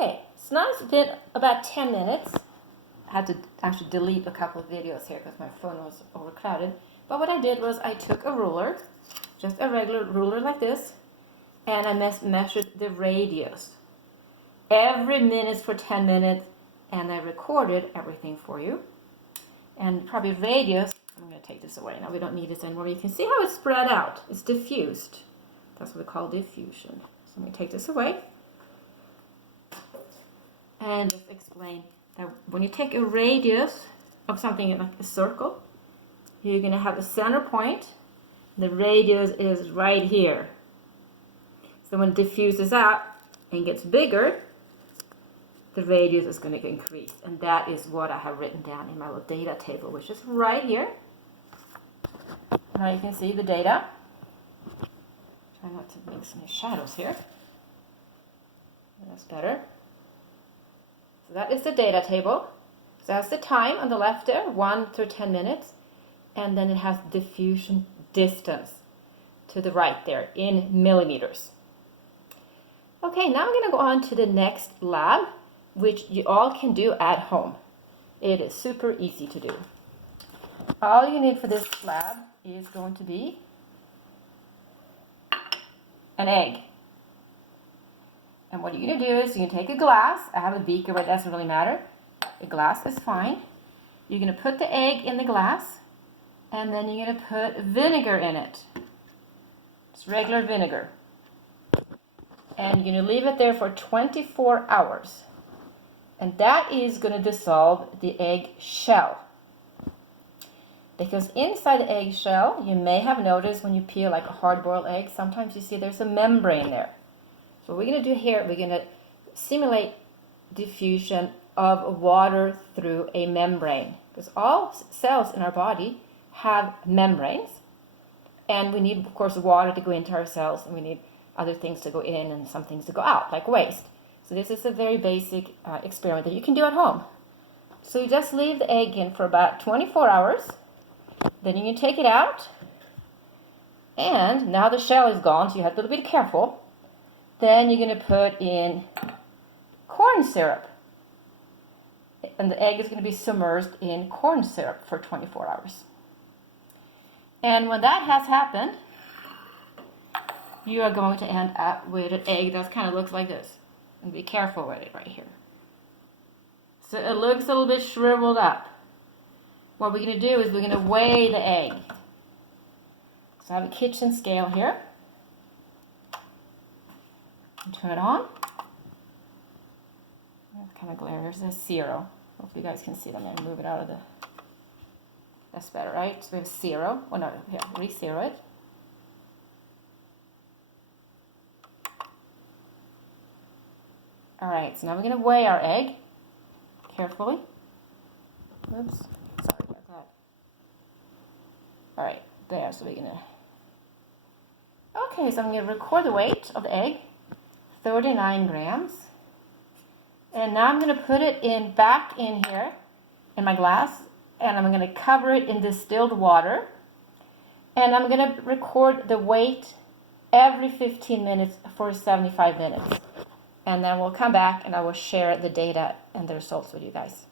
Okay, so now it's been about 10 minutes. I had to actually delete a couple of videos here because my phone was overcrowded. But what I did was I took a ruler, just a regular ruler like this, and I measured the radius every minute for 10 minutes, and I recorded everything for you. And probably radius, I'm going to take this away now, we don't need this anymore. You can see how it's spread out, it's diffused. That's what we call diffusion. So I'm going to take this away and just explain that when you take a radius of something like a circle, you're going to have a center point. The radius is right here. So when it diffuses out and gets bigger, the radius is going to increase. And that is what I have written down in my little data table, which is right here. Now you can see the data. Try not to make some shadows here. That's better. So that is the data table. So that's the time on the left there, 1 through 10 minutes. And then it has diffusion distance to the right there in millimeters. Okay, now I'm going to go on to the next lab, which you all can do at home. It is super easy to do. All you need for this lab is going to be an egg. And what you're going to do is you're going to take a glass. I have a beaker, but it doesn't really matter. A glass is fine. You're going to put the egg in the glass, and then you're going to put vinegar in it. It's regular vinegar. And you're going to leave it there for 24 hours. And that is going to dissolve the egg shell. Because inside the egg shell, you may have noticed when you peel like a hard-boiled egg, sometimes you see there's a membrane there. So what we're going to do here, we're going to simulate diffusion of water through a membrane. Because all cells in our body have membranes. And we need, of course, water to go into our cells, and we need other things to go in and some things to go out, like waste. So this is a very basic experiment that you can do at home. So you just leave the egg in for about 24 hours. Then you can take it out. And now the shell is gone, so you have to be a little bit careful. Then you're going to put in corn syrup. And the egg is going to be submerged in corn syrup for 24 hours. And when that has happened, you are going to end up with an egg that kind of looks like this. And be careful with it right here. So it looks a little bit shriveled up. What we're going to do is we're going to weigh the egg. So I have a kitchen scale here. And turn it on. It's kind of glare. There's a 0. Hopefully you guys can see them and move it out of the... That's better, right? So we have 0. Well, no, yeah, re-0 it. Alright, so now we're going to weigh our egg. Carefully. Oops, sorry about that. Alright, there, so we're going to... Okay, so I'm going to record the weight of the egg. 39 grams. And now I'm going to put it back in here, in my glass. And I'm going to cover it in distilled water. And I'm going to record the weight every 15 minutes for 75 minutes. And then we'll come back and I will share the data and the results with you guys.